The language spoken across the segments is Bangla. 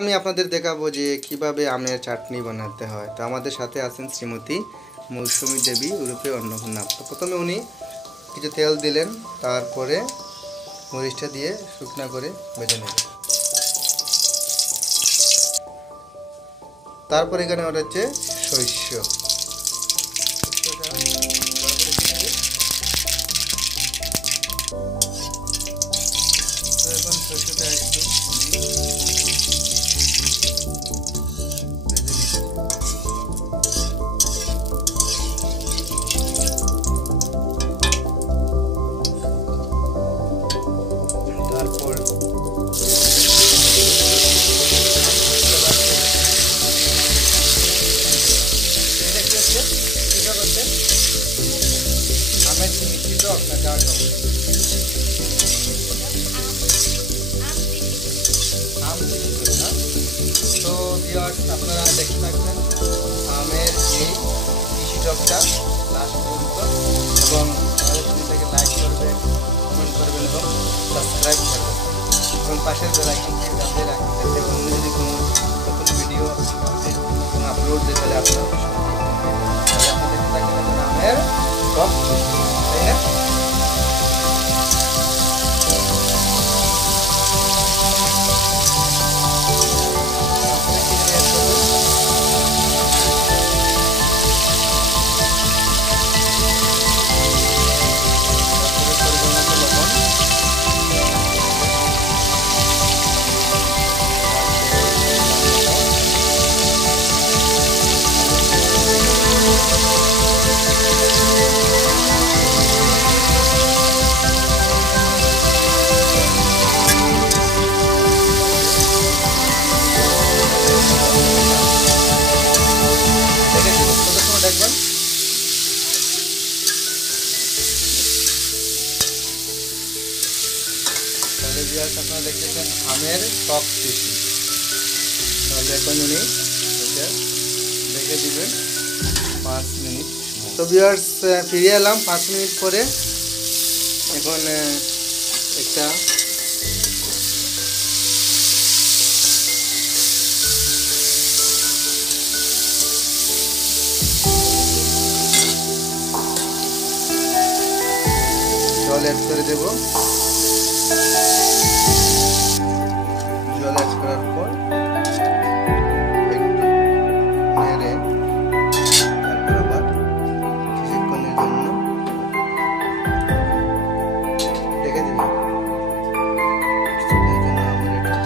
আমি আপনাদের দেখাবো যে কিভাবে আমের চাটনি বানাতে হয়। তো আমাদের সাথে আছেন শ্রীমতী মৌসুমী দেবী ওরফে অন্নপূর্ণা। তো প্রথমে উনি কিছু তেল দিলেন, তারপরে মরিচটা দিয়ে শুকনো করে ভেজে নেবেন। তারপরে এখানে ওটা হচ্ছে শস্য, এখন শস্যটা একটু তারপর আমের মিষ্টি তো আপনার দেওয়া যাবে তো ভিউয়ার্স আপনারা দেখতে থাকবেন আমের এই কৃষি টকটা লাস্ট পর্যন্ত, এবং আমাদের চ্যানেলটাকে লাইক করবেন, কমেন্ট করবেন এবং সাবস্ক্রাইব করবেন এবং পাশের বেল আইকনটি দাবিয়ে রাখবেন, যাতে অন্য যদি কোনো নতুন ভিডিও কোনো আপলোড দিতে হলে আপনারা তাহলে আপনি দেখতে থাকবেন আমের টক, তাই না? দেখবেন তাহলে ভিউয়ার্স আপনারা দেখতেছেন আমের টক কৃষি। তাহলে এখন উনি এটা দেখে দিবেন 5 মিনিট। তো ভিউয়ার্স ফিরে এলাম 5 মিনিট পরে। এখন একটা জল অ্যাড করে দেব। জল অ্যাড করার পর একটু নেড়ে তারপর আবার কিছুক্ষণের জন্য রেখে দেব। কিছুক্ষণের জন্য আবার এটা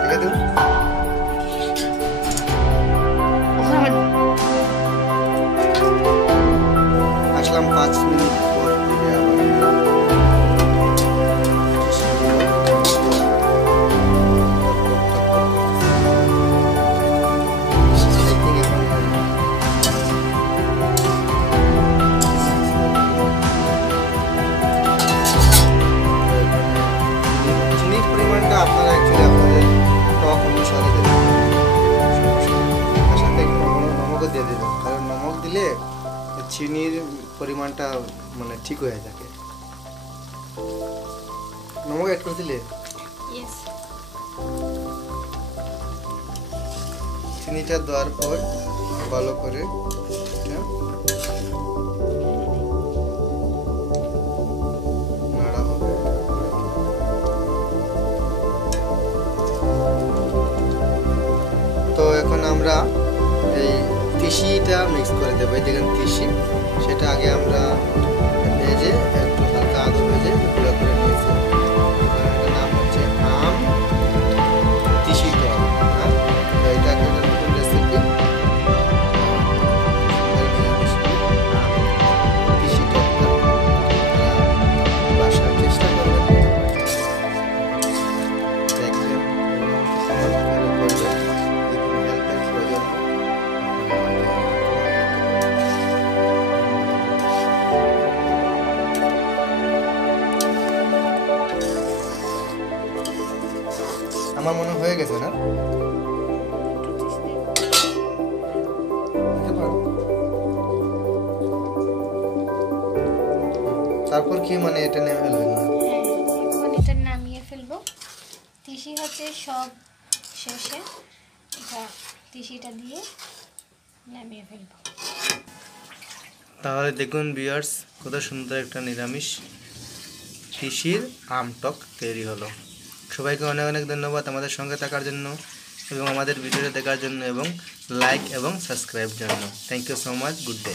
রেখে দেব। আসলাম 5 মিনিট পর ফিরে আবার চিনির পরিমাণটা আপনারা অ্যাকচুয়ালি আপনাদের টক অনুসারে দেবেন, তার সাথে নমকও দিয়ে দেবেন, কারণ নমক দিলে চিনির পরিমাণটা মানে ঠিক হয়ে থাকে। নমক অ্যাড করে দিলে চিনিটা দেওয়ার পর ভালো করে নাড়া হবে। তো এখন আমরা এই তিসিটা মিক্স করে দেবো। এই দেখেন তিসি, সেটা আগে আমরা ভেজে একটু হালকা আলু ভেজে গুঁড়ো করে নিয়েছি। এটার নাম হচ্ছে আম তিসি টক। তো এটা একটা নতুন রেসিপি, তিসি টকটা বাসার চেষ্টা করবেন, দেখবেন হেল্পের প্রয়োজন। আমার মনে হয়ে গেছে না? তারপর কি মানে এটা নেমে ফেলবেন না? এখন এটা নামিয়ে ফেলবো। তিসি হচ্ছে সব শেষে, এটা তিসিটা দিয়ে নামিয়ে ফেলবো। তাহলে দেখুন ভিউয়ার্স, কত সুন্দর একটা নিরামিষ তিসির আমটক তৈরি হলো। সবাইকে অনেক অনেক ধন্যবাদ আমাদের সঙ্গে থাকার জন্য এবং আমাদের ভিডিওটা দেখার জন্য এবং লাইক এবং সাবস্ক্রাইব জন্য। Thank you so much, good day.